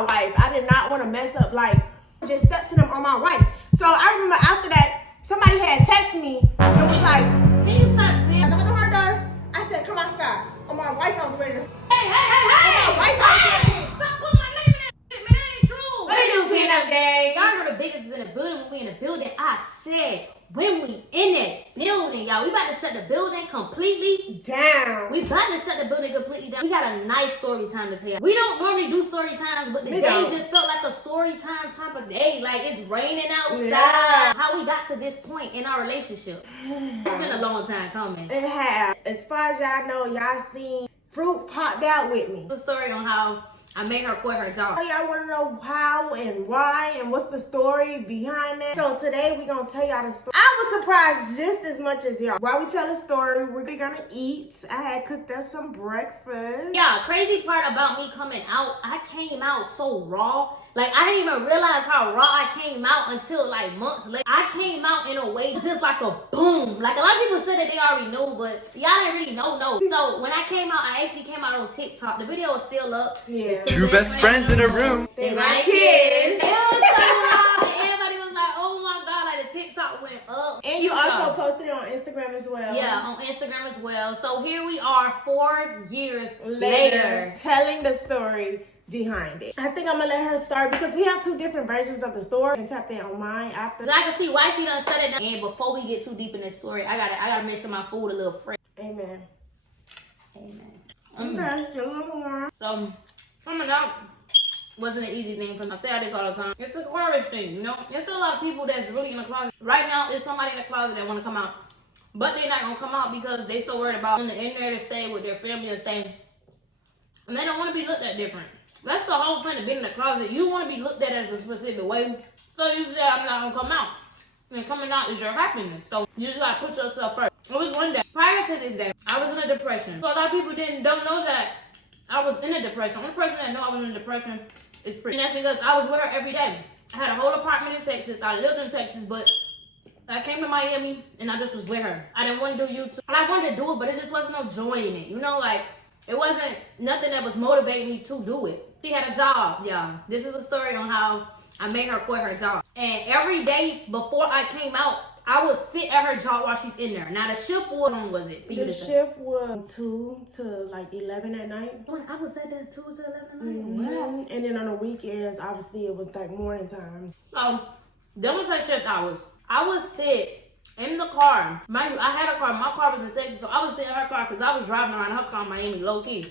my wife. I did not want to mess up, like, just step to them on my wife. So I remember after that, somebody had texted me and was like, can you stop saying that to her daughter? I said, come outside. On my wife, I was ready to. Hey! On my wife, I was ready to. Stop putting my name in that shit, man. That ain't true. What they do, peanut gang? Y'all know the biggest is in the building. When we in the building, I said, when we in that building, y'all, we about to shut the building completely down. We about to shut the building completely down. We got a nice story time to tell. We don't normally do story times, but the day just felt like a story time type of day. Like it's raining outside. Yeah. How we got to this point in our relationship. It's been a long time coming. It has. As far as y'all know, y'all seen Fruit popped out with me. The story on how I made her quit her job. Y'all want to know how and why and what's the story behind that? So today we're going to tell y'all the story. I was surprised just as much as y'all. While we tell the story, we're going to eat. I had cooked us some breakfast. Yeah, crazy part about me coming out, I came out so raw. Like, I didn't even realize how raw I came out until, like, months later. I came out in a way just like a boom. Like, a lot of people said that they already knew, but y'all didn't really know. So, when I came out, I actually came out on TikTok. The video is still up. Yeah. Two best friends in a room. They my kids. It was so raw. And everybody was like, oh my God, like, the TikTok went up. And you also posted it on Instagram as well. Yeah, on Instagram as well. So, here we are 4 years later. Telling the story behind it. I think I'm gonna let her start because we have two different versions of the story and tap in on mine after. I can see wifey done shut it down. And before we get too deep in this story, I gotta make sure my food a little fresh. Amen. Amen. Okay, still a little more. So coming out wasn't an easy thing because I tell this all the time. It's a courage thing, you know. There's still a lot of people that's really in the closet. Right now, there's somebody in the closet that want to come out, but they're not gonna come out because they so worried about in there to stay with their family and say, and they don't want to be looked at different. That's the whole point of being in the closet. You want to be looked at as a specific way. So you say, I'm not going to come out. And coming out is your happiness. So you just got to put yourself first. It was one day. Prior to this day, I was in a depression. So a lot of people don't know that I was in a depression. The only person that know I was in a depression is Pree. And that's because I was with her every day. I had a whole apartment in Texas. I lived in Texas, but I came to Miami and I just was with her. I didn't want to do YouTube. I wanted to do it, but it just wasn't no joy in it. You know, like, it wasn't nothing that was motivating me to do it. She had a job, y'all. This is a story on how I made her quit her job. And every day before I came out, I would sit at her job while she's in there. Now the shift was, how long was it? The shift was 2 to like 11 at night. I was at that 2 to 11 at night. Wow. And then on the weekends, obviously it was like morning time. So, that was her shift hours. I would sit in the car. Mind you, I had a car. My car was in Texas, so I would sit in her car because I was driving around her car in Miami low key.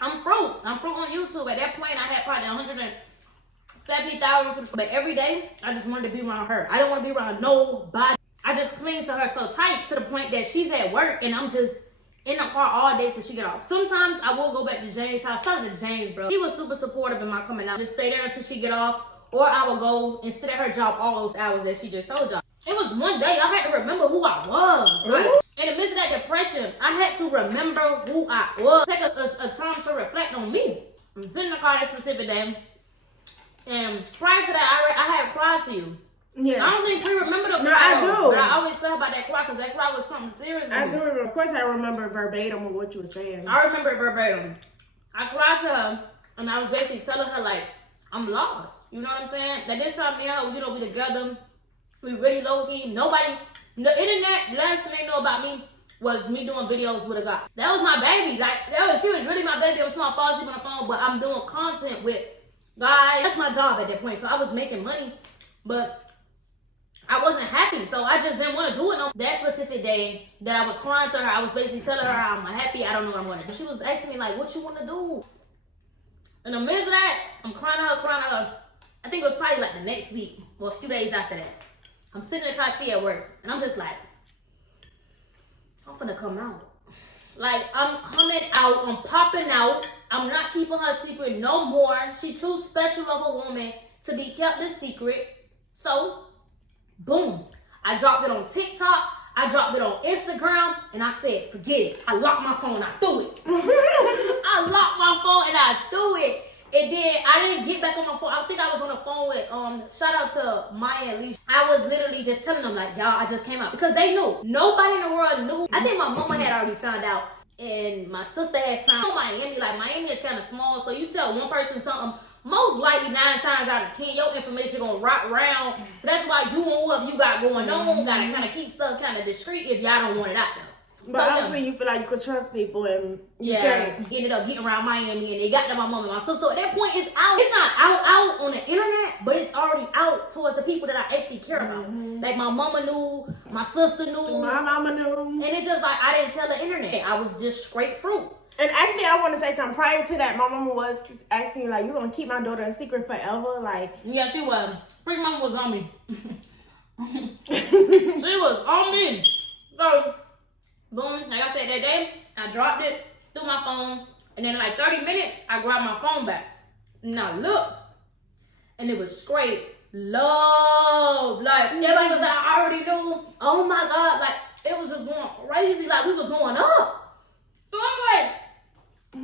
I'm Fruit on YouTube. At that point, I had probably 170,000. But every day, I just wanted to be around her. I didn't want to be around nobody. I just cling to her so tight to the point that she's at work and I'm just in the car all day till she get off. Sometimes I will go back to James' house. Shout out to James, bro. He was super supportive in my coming out. Just stay there until she get off, or I will go and sit at her job all those hours that she just told y'all. It was one day I had to remember who I was. Right? In the midst of that depression, I had to remember who I was. Take a time to reflect on me. I'm sitting in the car that specific day, and prior to that, I had cried to you. Yes. I don't think Pree remember the cry. No, I do. But I always tell about that cry because that cry was something serious. I do remember. Of course, I remember verbatim of what you were saying. I remember it verbatim. I cried to her, and I was basically telling her, like, I'm lost. You know what I'm saying? Like, this time, me and her, we together. We really low-key. Nobody, the internet, last thing they know about me was me doing videos with a guy. That was my baby. Like, she was really my baby. It was my father sleeping on the phone, but I'm doing content with guys. That's my job at that point. So I was making money, but I wasn't happy, so I just didn't want to do it. No, that specific day that I was crying to her, I was basically telling her I'm happy, I don't know what I'm going to do. She was asking me, like, what you want to do? In the midst of that, I'm crying to her. I think it was probably like the next week or a few days after that. I'm sitting in the car, she at work, and I'm just like, I'm finna come out. Like, I'm coming out, I'm popping out. I'm not keeping her secret no more. She too special of a woman to be kept a secret. So, boom. I dropped it on TikTok. I dropped it on Instagram. And I said, forget it. I locked my phone. I threw it. I locked my phone and I threw it. And then I didn't get back on my phone. I think I was on the phone with, shout out to Maya and Leisha. I was literally just telling them, like, y'all, I just came out. Because they knew. Nobody in the world knew. I think my mama had already found out. And my sister had found Miami. Like, Miami is kind of small. So you tell one person something, most likely 9 times out of 10, your information gonna rock around. So that's why you and whoever you got going on gotta kind of keep stuff kind of discreet if y'all don't want it out there. But obviously, you feel like you could trust people, and you can't. Ended up getting around Miami, and they got to my mom and my sister. So at that point, it's out. It's not out on the internet, but it's already out towards the people that I actually care about. Like my mama knew, my sister knew, My mama knew, and it's just like I didn't tell the internet. I was just straight fruit. And actually, I want to say something. Prior to that, my mama was asking me, like, you gonna keep my daughter a secret forever? Like, yeah, she was. Pree mama was on me. She was on me. So, boom, like I said that day, I dropped it through my phone, and then in like 30 minutes, I grabbed my phone back. And I looked, and it was straight love. Like, everybody was like, I already knew. Oh my God, like, it was just going crazy. Like, we was going up. So I'm like,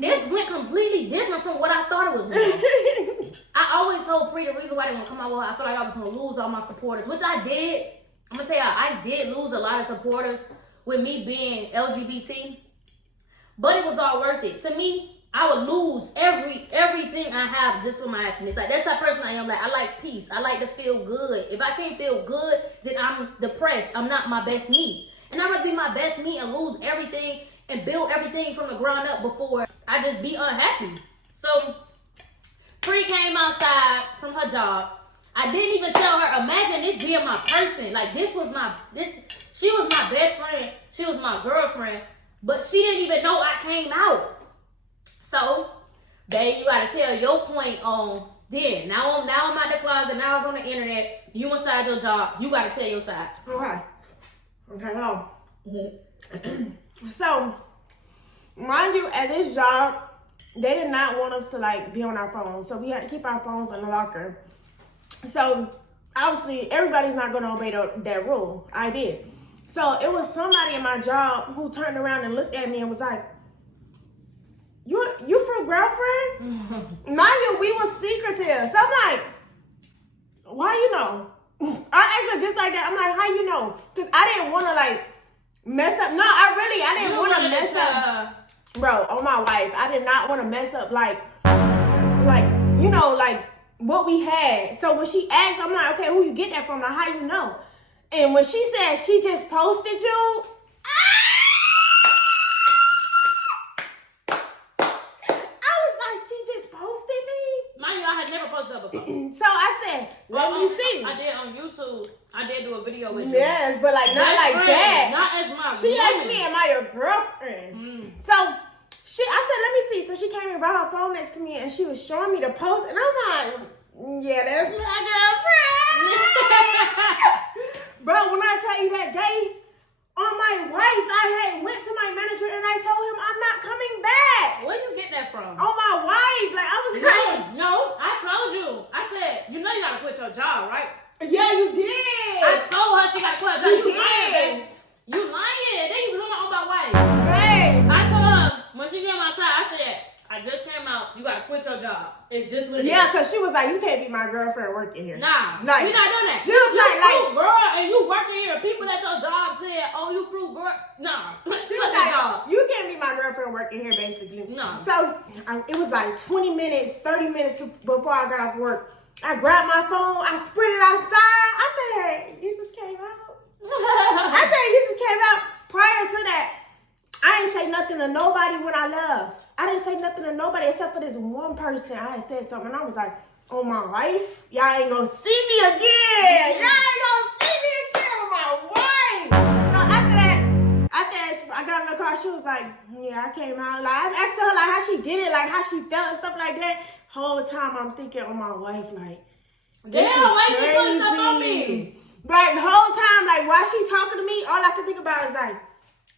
this went completely different from what I thought it was going to. I always told Pree the reason why I didn't want to come out, well, I felt like I was going to lose all my supporters, which I did. I'm going to tell y'all, I did lose a lot of supporters with me being LGBT, but it was all worth it. To me, I would lose everything I have just for my happiness. Like, that's how person I am. Like, I like peace. I like to feel good. If I can't feel good, then I'm depressed. I'm not my best me. And I'd rather be my best me and lose everything and build everything from the ground up before I just be unhappy. So, Pree came outside from her job. I didn't even tell her, imagine this being my person. Like, she was my best friend. She was my girlfriend. But she didn't even know I came out. So, babe, you gotta tell your point on then. Now I'm out the closet. Now it's on the internet. You inside your job. You gotta tell your side. Okay, no. So, mind you, at this job, they did not want us to, like, be on our phones. So we had to keep our phones in the locker. So, obviously, everybody's not going to obey that rule. I did. So, it was somebody in my job who turned around and looked at me and was like, you for girlfriend? Mind you, we was secretive. So, I'm like, why you know? I asked her just like that. I'm like, how you know? Because I didn't want to, like, mess up. No, I didn't want to mess up. Bro, on my wife, I did not want to mess up, like, you know, like, what we had. So when she asked, I'm like, okay, who you get that from? Like, how you know? And when she said she just posted you, I was like, she just posted me? Mind you, I had never posted her before. So I said, let me see. I did on YouTube. I did do a video with you. Yes, but like not like friend, that. Not as my She woman. asked me, am I your girlfriend? So I said, let me see. So she came and brought her phone next to me and she was showing me the post. And I'm like, yeah, that's my girlfriend. Bro, when I tell you that day, on my wife, I had went to my manager and I told him I'm not coming back. Where you get that from? On my wife. Like, I was like, No, I told you. I said, you know you gotta quit your job, right? yeah, you did. I told her she gotta quit her job. You did. lying, baby. You lying. Then you was on my wife. Hey. I told her, when she came outside, I said, I just came out. You gotta quit your job. It's just what it is. Yeah, because she was like, you can't be my girlfriend working here. Nah, like, we not doing that. She was like, fruit girl, and you working here. People at your job said, oh, you fruit girl. Nah, she was like, you can't be my girlfriend working here, basically. No. So it was like 20 minutes, 30 minutes before I got off work. I grabbed my phone, I sprinted outside. I said, hey, you just came out. I said, you just came out. Prior to that, I ain't say nothing to nobody when I left. I didn't say nothing to nobody except for this one person. I had said something, and I was like, oh, my wife, y'all ain't gonna see me again. Y'all ain't gonna see me again on my wife. So after that, I got in the car. She was like, yeah, I came out. Like, I asked her, like, how she did it, like, how she felt and stuff like that. Whole time I'm thinking on my wife, like, this damn, is why crazy. you put stuff on me? Like, the whole time, like, while she talking to me, all I could think about is, like,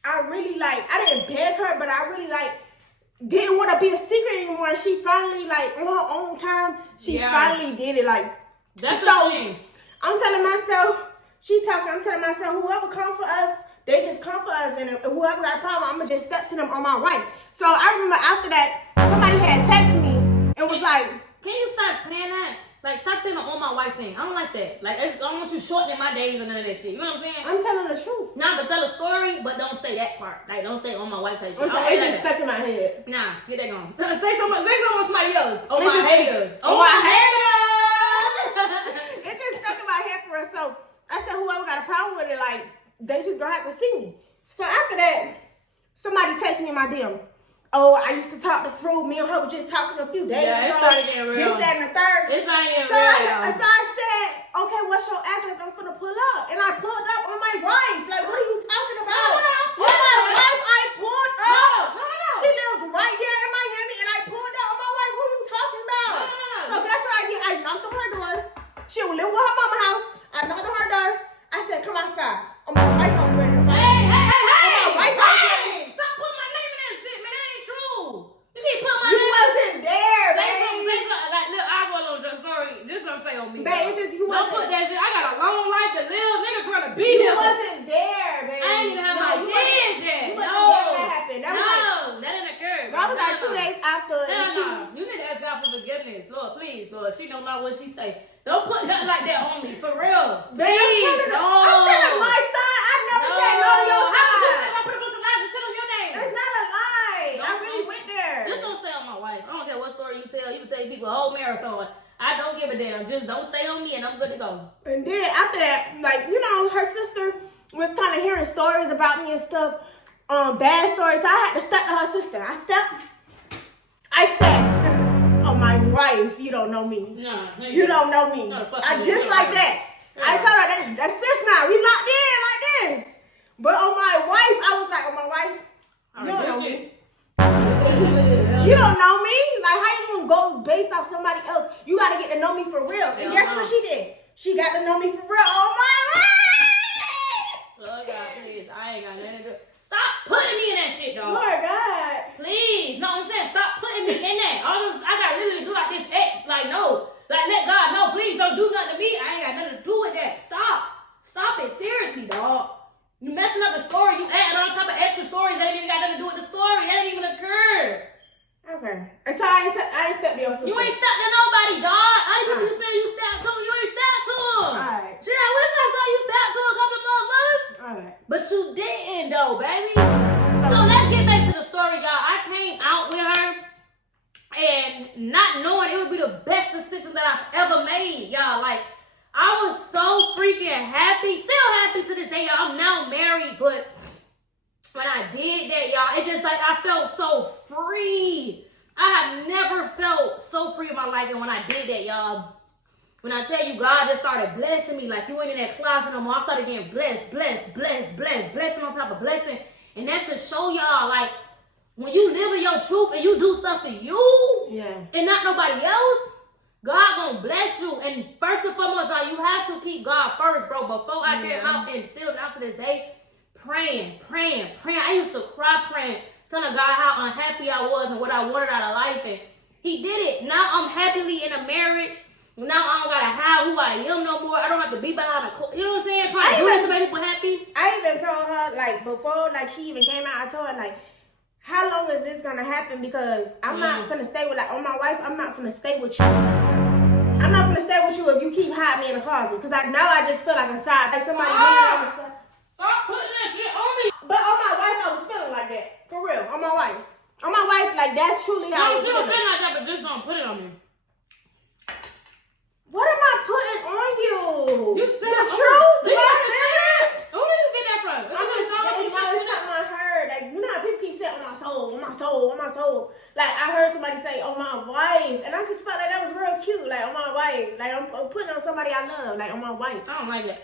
I really, like, I didn't beg her, but I really, like, didn't want to be a secret anymore. And she finally, like, on her own time, she finally did it. Like, that's so the thing. I'm telling myself, I'm telling myself, whoever come for us, they just come for us. And whoever got a problem, I'm going to just step to them on my wife. So I remember after that, somebody had texted me and was like, Can you stop saying that? Like, stop saying the on my wife thing. I don't like that. Like, I don't want you shortening my days and none of that shit. You know what I'm saying? I'm telling the truth. Nah, but tell a story, but don't say that part. Like, don't say on my wife type shit. I'm sorry, it just stuck in my head. Nah, get that going. Say something on somebody else. On my haters. On my haters. It just stuck in my head for us. So I said, whoever got a problem with it, like, they just gonna have to see me. So after that, somebody texted me in my DM. Oh, I used to talk to Fruit. Me and her were just talking a few days ago. Yeah, it started getting real. This, that, and the third. It's not even so real. So I said, okay, what's your address? I'm finna pull up. And I pulled up on my wife. Like, what are you talking about? On my wife, I pulled up. No. She lived right here in Miami, and I pulled up on my wife. Who you talking about? No. So guess what I did? I knocked on her door. She would live with her mama's house. I knocked on her door. I said, come outside. On my white house ready to fight. Hey! On my white house ready. Stop putting my name in that shit, man. That ain't true. You keep putting my You name. wasn't there, Say babe. something. Like, look, I'll go on your story. Just don't say on me. Babe, it just, you Don't wasn't. put that shit. I got a long life to live. Nigga trying to be You here. wasn't there, babe. I ain't even have my you kids wasn't- yet. You wasn't No. there when that happened. That was like, That didn't occur. that was like 2 days after. Hell and she, no. You need to ask God for forgiveness. Lord, please, Lord. She don't know what she say. Don't put nothing like that on me. For real. Babe, Please. I'm telling my side. I never said no to your side. I put a bunch of lies and shit on your name. It's not a lie. I Don't- really went there. Just don't say on my wife. I don't care what story you tell. You can tell people a whole marathon. I don't give a damn. Just don't say on me and I'm good to go. And then after that, like, you know, her sister was kind of hearing stories about me and stuff, bad stories. So I had to step to her sister. I said, oh, my wife, you don't know me. No, You don't know me. No, fuck I you. just You like don't. that. Yeah. I told her that's sis now. We locked in like this. But on my wife, I was like, on my wife, you don't know me. You don't know me. Like, how you gonna go based off somebody else? You gotta get to know me for real. And guess what she did? She got to know me for real. Oh my wife! Oh God, please. I ain't got nothing to do. Stop putting me in that shit, dog. Lord God. Please. No, I'm saying stop putting me in that. All those, I gotta literally do like this X. Like, no. Like, let God know. Please don't do nothing to me. I ain't got nothing to do with that. Stop it. Seriously, dog. You messing up the story. You adding all type of extra stories that ain't even got nothing to do with the story. That ain't even occurred. Okay. And so I ain't stepped to your sister. You ain't stepped to nobody, dog. All the people you say you stepped to, you ain't stepped to them. Alright. Shit, I wish I saw you step to a couple of motherfuckers. Alright. But you didn't, though, baby. So let's get back to the story, y'all. I came out with her and not knowing it would be the best decision that I've ever made, y'all. Like, I was so freaking happy. Still happy to this day, y'all. I'm now married, but when I did that, y'all, it just like I felt so free. I have never felt so free in my life. And when I did that, y'all, when I tell you God just started blessing me, like you ain't in that closet no more. I started getting blessing on top of blessing. And that's to show y'all, like, when you live in your truth and you do stuff for you and not nobody else, God gonna bless you. And first and foremost, y'all, you have to keep God first, bro. Before I came out, and still now to this day, praying. I used to cry praying, telling God how unhappy I was and what I wanted out of life. And he did it. Now I'm happily in a marriage. Now I don't gotta hide who I am no more. I don't have to be behind a, you know what I'm saying? Trying to do this to make people happy. I even told her, like, before, like, she even came out, I told her, like, how long is this gonna happen? Because I'm not gonna stay with, like, on my wife, I'm not gonna stay with you. I'm not gonna stay with you if you keep hiding me in the closet. Because now I just feel like a side, like somebody doing all this stuff. Stop putting that shit on me. But on my wife, I was feeling like that. For real, on my wife. On my wife, like, that's truly how I I'm was still feeling. feeling like that, but just don't put it on me. What am I putting on you? You said the truth. You My got feelings. Who did you get that from? I'm just saying, something I heard. Like, you know how people keep saying, on my soul. Like, I heard somebody say, on my wife. And I just felt like that was real cute. Like, on my wife. Like, I'm putting on somebody I love. Like, on my wife. I don't like it.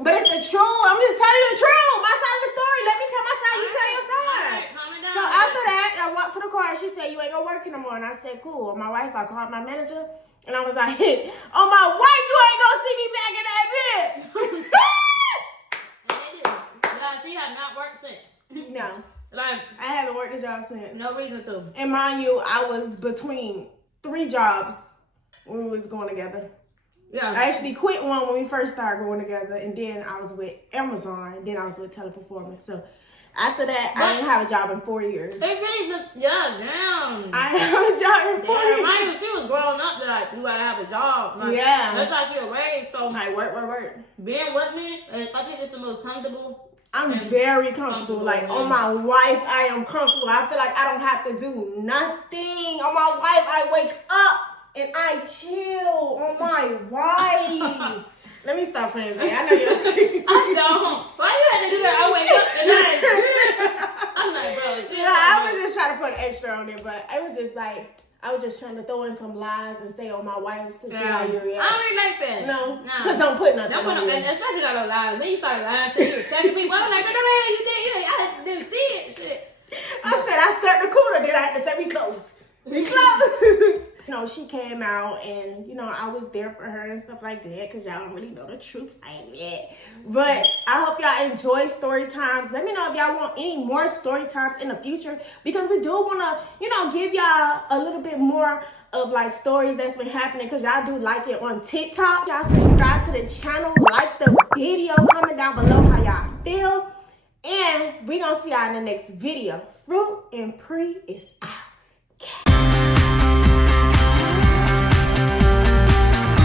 But it's the truth. I'm just telling you the truth. My side of the story. Let me tell my side. You tell your side. Alright, calm it down. So after that, I walked to the car. She said, you ain't gonna work anymore. And I said, cool. My wife, I called my manager. And I was like, oh, my wife, you ain't gonna see me back in that bit. And they did. Yeah, she had not worked since. No. Like, I haven't worked a job since. no reason to. And mind you, I was between 3 jobs when we was going together. Yeah. I actually quit one when we first started going together. And then I was with Amazon. And then I was with Teleperformance. So After that, I didn't have a job in 4 years. It really just, yeah, damn. I didn't have a job in 4 years. Mind you, she was growing up, like, you gotta have a job. Like, Yeah. That's how she was raised. So, Like, work. being with me, I think it's the most comfortable. I'm very comfortable. Like, on my wife, I am comfortable. I feel like I don't have to do nothing. On my wife, I wake up and I chill. On my wife. Let me stop playing that. I know you're... I don't. Why you had to do that? I wake up and I'm like, bro, shit. I was just trying to put extra on it, but I was just like, I was just trying to throw in some lies and say on my wife to see how you react. I don't really like that. No, because don't put nothing Don't put on no, you. especially not no lies. Then you start lying, so you were checking people. I was like, what the hell you did? I didn't see it. Shit. I said I started the cooler, then I had to say we close. We close. You know, she came out and, you know, I was there for her and stuff like that because y'all don't really know the truth. I ain't yet. But I hope y'all enjoy story times. Let me know if y'all want any more story times in the future because we do want to, you know, give y'all a little bit more of like stories that's been happening because y'all do like it on TikTok. Y'all subscribe to the channel, like the video, comment down below how y'all feel. And we going to see y'all in the next video. Fruit and Pree is out.